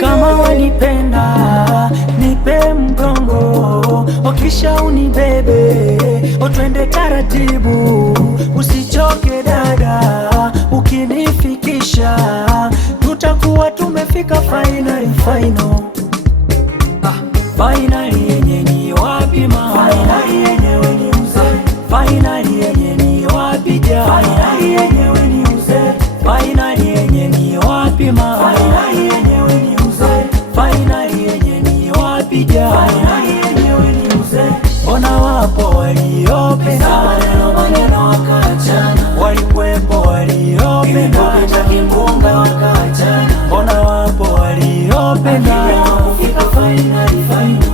Kama wanipenda nipe mgongo, kisha unibebe, twende taratibu, usichoke dada, ukinifikisha tutakuwa tumefika final. Final yenye ni wapi mama? Final yenyewe ni mzee. Final yenye ni wapi ja? Final yenyewe ni mzee. Final yenye ni wapi mama? Final yenyewe ni mzee. Final yenye ni wapi ja? Final yenyewe ni mzee. Ona wapo waliopenda maneno wakaachana, walikuwepo waliopenda kimbunga wakaachana. Ona wapo waliopenda kufika final,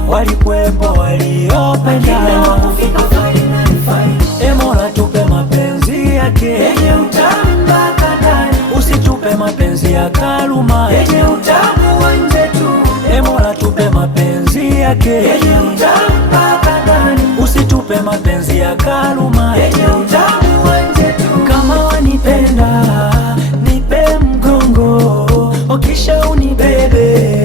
walikuwepo waliopenda kufika final. Mola tupe mapenzi yake yenye utamu mpaka ndani, usitupe mapenzi ya kaluma yenye utamu wa nje tu. Mola tupe mapenzi yake yenye utamu mpaka ndani, usitupe mapenzi ya kaluma yenye utamu wa nje tu. Kama wanipenda nipe mgongo, kisha unibebe,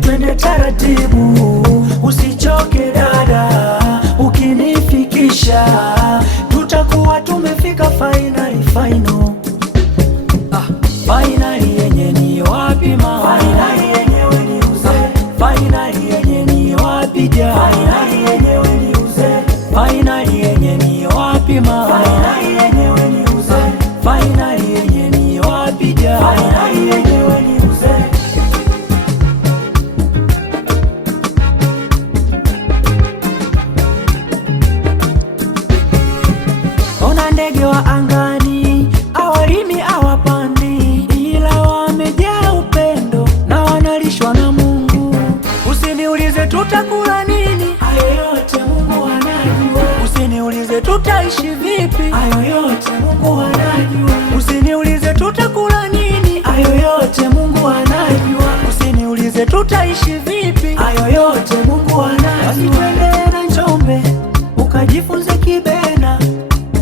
twende taratibu, usichoke dada, ukinifikisha tutakuwa tumefika final. Final yenye ni wapi mama? Final yenyewe ni mzee. Final yenye ni wapi ja? Final yenyewe ni mzee. Final yenye ni wapi mama? Final yenyewe ni mzee. Final yenye ni wapi ja? Final yenyewe ni mzee. Ona ndege wa angani, awalimi awapandi, ila wamejaa upendo na wanalishwa na Mungu. Usiniulize tutakula nini, hayo yote Mungu anajua. Usiniulize tutaishi vipi, hayo yote Mungu anajua. Usiniulize tutakula nini, hayo yote Mungu anajua. Usiniulize tutaishi vipi, hayo yote Mungu anajua. Basi twende na Njombe ukajifunze Kibena,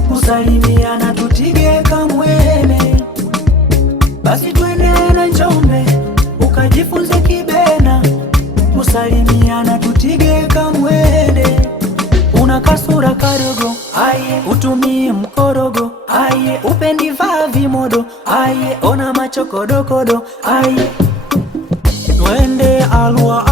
kusalimiana tutige kamwene. Basi twende na Njombe ukajifunze Kibena, kusalimiana tutige kamwene. Una kasura kadogo aye, utumie mkorogo aye, upendi vaa vimodo aye, ona macho kodokodo aye. Twende alwa